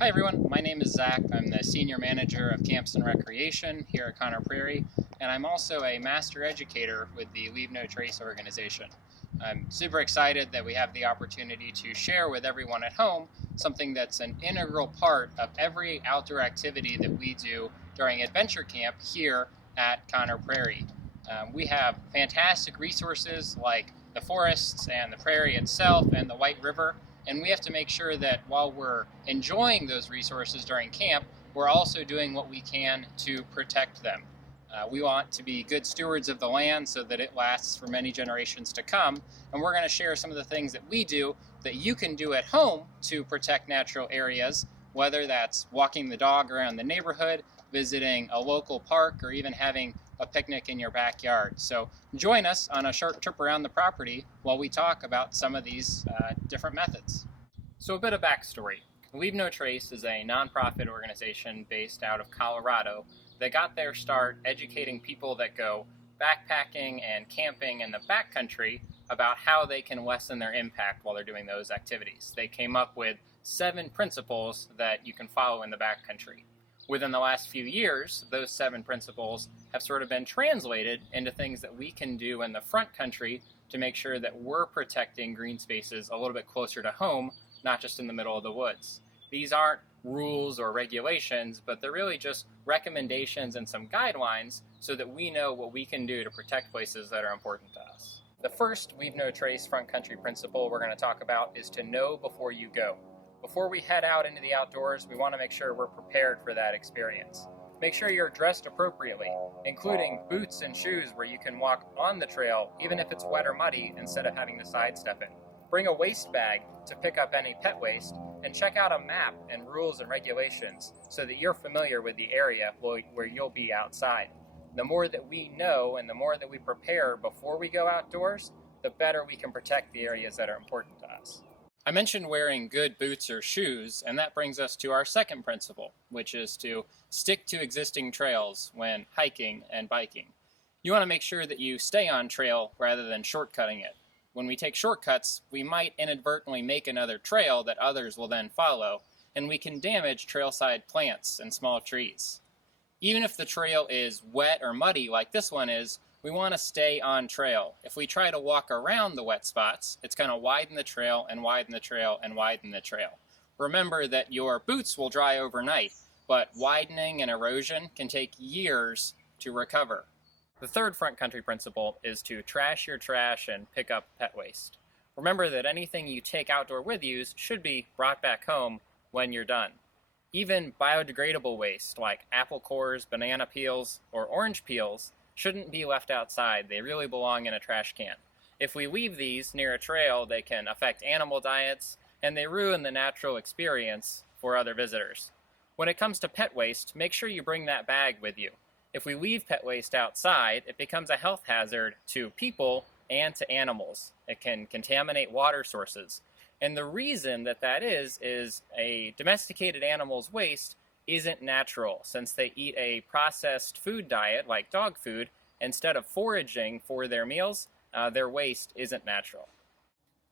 Hi everyone, my name is Zach. I'm the Senior Manager of Camps and Recreation here at Conner Prairie, and I'm also a Master Educator with the Leave No Trace organization. I'm super excited that we have the opportunity to share with everyone at home something that's an integral part of every outdoor activity that we do during Adventure Camp here at Conner Prairie. We have fantastic resources like the forests and the prairie itself and the White River. And we have to make sure that while we're enjoying those resources during camp, we're also doing what we can to protect them. We want to be good stewards of the land so that it lasts for many generations to come. And we're going to share some of the things that we do that you can do at home to protect natural areas, whether that's walking the dog around the neighborhood, visiting a local park, or even having a picnic in your backyard. So join us on a short trip around the property while we talk about some of these different methods. So a bit of backstory. Leave No Trace is a nonprofit organization based out of Colorado that got their start educating people that go backpacking and camping in the backcountry about how they can lessen their impact while they're doing those activities. They came up with 7 principles that you can follow in the backcountry. Within the last few years, those 7 principles have sort of been translated into things that we can do in the front country to make sure that we're protecting green spaces a little bit closer to home, not just in the middle of the woods. These aren't rules or regulations, but they're really just recommendations and some guidelines so that we know what we can do to protect places that are important to us. The first Leave No Trace front country principle we're going to talk about is to know before you go. Before we head out into the outdoors, we want to make sure we're prepared for that experience. Make sure you're dressed appropriately, including boots and shoes where you can walk on the trail, even if it's wet or muddy, instead of having to sidestep it. Bring a waste bag to pick up any pet waste, and check out a map and rules and regulations so that you're familiar with the area where you'll be outside. The more that we know and the more that we prepare before we go outdoors, the better we can protect the areas that are important to us. I mentioned wearing good boots or shoes, and that brings us to our second principle, which is to stick to existing trails when hiking and biking. You want to make sure that you stay on trail rather than shortcutting it. When we take shortcuts, we might inadvertently make another trail that others will then follow, and we can damage trailside plants and small trees. Even if the trail is wet or muddy like this one is, we want to stay on trail. If we try to walk around the wet spots, it's going to widen the trail and widen the trail and widen the trail. Remember that your boots will dry overnight, but widening and erosion can take years to recover. The third front country principle is to trash your trash and pick up pet waste. Remember that anything you take outdoor with you should be brought back home when you're done. Even biodegradable waste like apple cores, banana peels, or orange peels shouldn't be left outside. They really belong in a trash can. If we leave these near a trail, they can affect animal diets, and they ruin the natural experience for other visitors. When it comes to pet waste, make sure you bring that bag with you. If we leave pet waste outside, it becomes a health hazard to people and to animals. It can contaminate water sources. And the reason that is a domesticated animal's waste isn't natural, since they eat a processed food diet like dog food instead of foraging for their meals. Their waste isn't natural.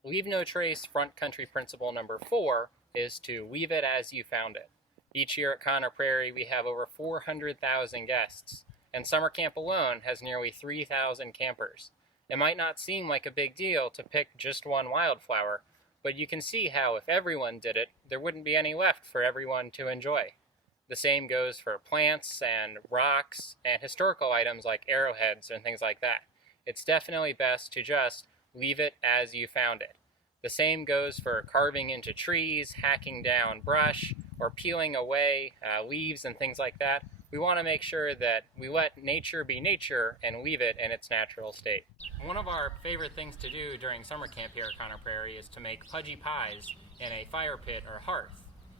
Leave No Trace front country principle number 4 is to leave it as you found it. Each year at Conner Prairie we have over 400,000 guests, and summer camp alone has nearly 3,000 campers. It might not seem like a big deal to pick just one wildflower, but you can see how if everyone did it, there wouldn't be any left for everyone to enjoy. The same goes for plants and rocks and historical items like arrowheads and things like that. It's definitely best to just leave it as you found it. The same goes for carving into trees, hacking down brush, or peeling away leaves and things like that. We want to make sure that we let nature be nature and leave it in its natural state. One of our favorite things to do during summer camp here at Conner Prairie is to make pudgy pies in a fire pit or hearth.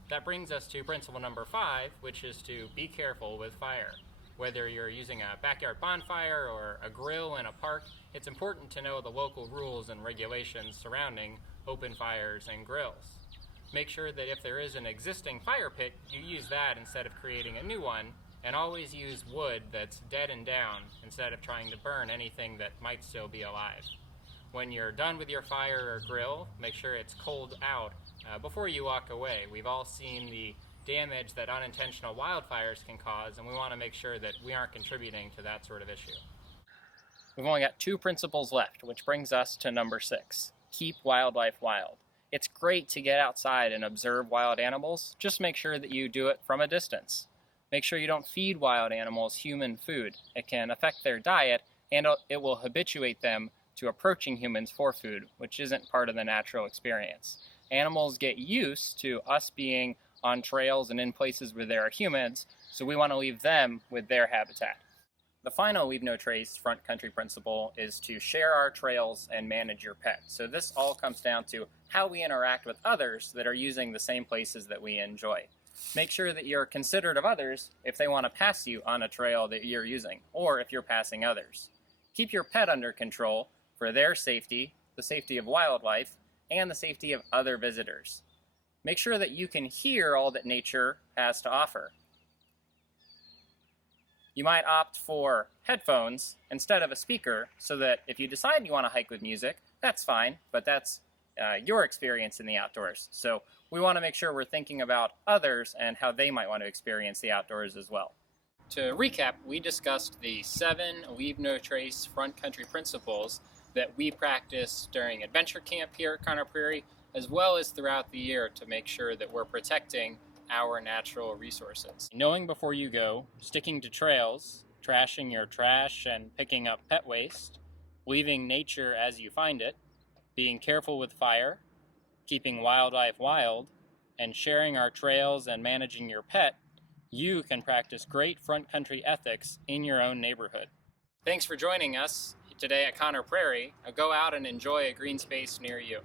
That brings us to principle number 5, which is to be careful with fire. Whether you're using a backyard bonfire or a grill in a park, it's important to know the local rules and regulations surrounding open fires and grills. Make sure that if there is an existing fire pit, you use that instead of creating a new one, and always use wood that's dead and down instead of trying to burn anything that might still be alive. When you're done with your fire or grill, make sure it's cold out before you walk away. We've all seen the damage that unintentional wildfires can cause, and we want to make sure that we aren't contributing to that sort of issue. We've only got 2 principles left, which brings us to number 6. Keep wildlife wild. It's great to get outside and observe wild animals. Just make sure that you do it from a distance. Make sure you don't feed wild animals human food. It can affect their diet, and it will habituate them to approaching humans for food, which isn't part of the natural experience. Animals get used to us being on trails and in places where there are humans, so we want to leave them with their habitat. The final Leave No Trace front country principle is to share our trails and manage your pet. So this all comes down to how we interact with others that are using the same places that we enjoy. Make sure that you're considerate of others if they want to pass you on a trail that you're using, or if you're passing others. Keep your pet under control for their safety, the safety of wildlife, and the safety of other visitors. Make sure that you can hear all that nature has to offer. You might opt for headphones instead of a speaker so that if you decide you want to hike with music, that's fine, but that's your experience in the outdoors. So we want to make sure we're thinking about others and how they might want to experience the outdoors as well. To recap, we discussed the 7 Leave No Trace front country principles that we practice during adventure camp here at Conner Prairie, as well as throughout the year to make sure that we're protecting our natural resources. Knowing before you go, sticking to trails, trashing your trash and picking up pet waste, leaving nature as you find it, being careful with fire, keeping wildlife wild, and sharing our trails and managing your pet, you can practice great front country ethics in your own neighborhood. Thanks for joining us today at Conner Prairie. Now go out and enjoy a green space near you.